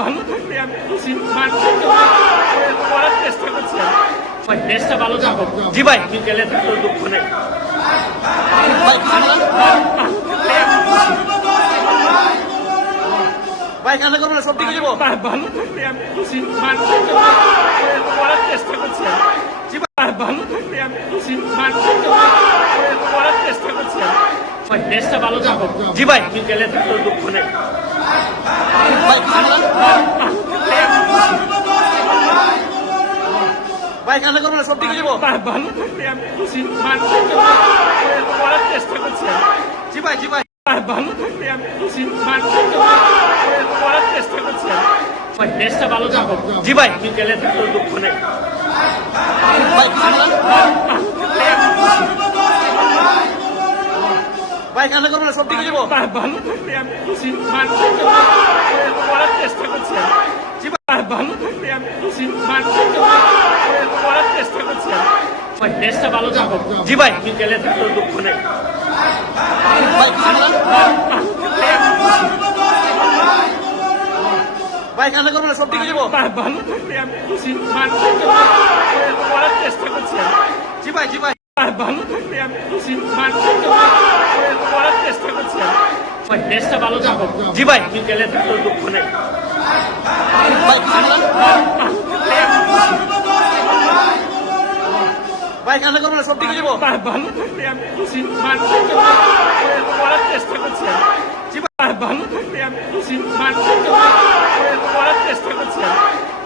ভালো থাকলে আমি খুশি। করার চেষ্টা করছি দেশটা ভালো থাকুক। জি ভাই। আমি গেলে থাকলেও দুঃখ নেই। ভাই কান্না করবেন না সব ঠিক যাব। ভালো থাকলে আমি খুশি। করার চেষ্টা করছি। জি ভাই ভালো থাকলে আমি খুশি। করার চেষ্টা করছি দেশটা ভালো থাকুক। জি ভাই। আমি গেলে থাকলেও দুঃখ নেই। ভাই কান্না করবেন না সব হয়ে যাব। ভালো থাকলে আমি খুশি। করার চেষ্টা করছি। জি ভাই জি ভাই। ভালো থাকলে আমি খুশি। করার চেষ্টা করছি। ভাই দেশটা ভালো থাকুক। জি ভাই। আমি গেলে থাকলেও দুঃখ নেই। ভাই কান্না ভালো থাকলে আমি খুশি। কান্না করবেন না সব ঠিক যাব। ভালো থাকলে আমি খুশি। মানুষের জন্য করার চেষ্টা করছি ভালো থাকলে আমি খুশি। মানুষের জন্য করার চেষ্টা করছি দেশটা ভালো থাকুক। জি ভাই। আমি গেলে থাকলেও দুঃখ নেই। ভাই কান্না না সব ঠিক যাব। ভালো থাকলে আমি খুশি। মানুষের জন্য করার চেষ্টা করছি জি ভাই জি ভাই। ভালো থাকলে আমি খুশি। মানুষের জন্য করার চেষ্টা করছি আমি। ভাই দেশটা ভালো থাকুক। জি ভাই। আমি গেলে থাকলেও দুঃখ নেই। ভাই কান্না করবেন না সব যাব। ভালো থাকলে আমি খুশি। মানুষের করার চেষ্টা করছি। জি ভাই। ভালো থাকলে আমি খুশি। মানুষের করার চেষ্টা করছি।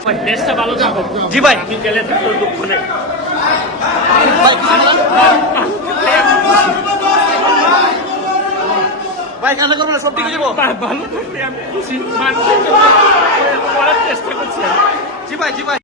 ভাই দেশটা ভালো থাকুক। জি ভাই আমি গেলে থাকলেও দুঃখ নেই। ভাই কান্না ভালো থাকলে আমি খুশি। কান্না করবেন না সব ঠিক হয়ে যাব। ভালো থাকলে আমি খুশি চেষ্টা করছি জি ভাই জি ভাই।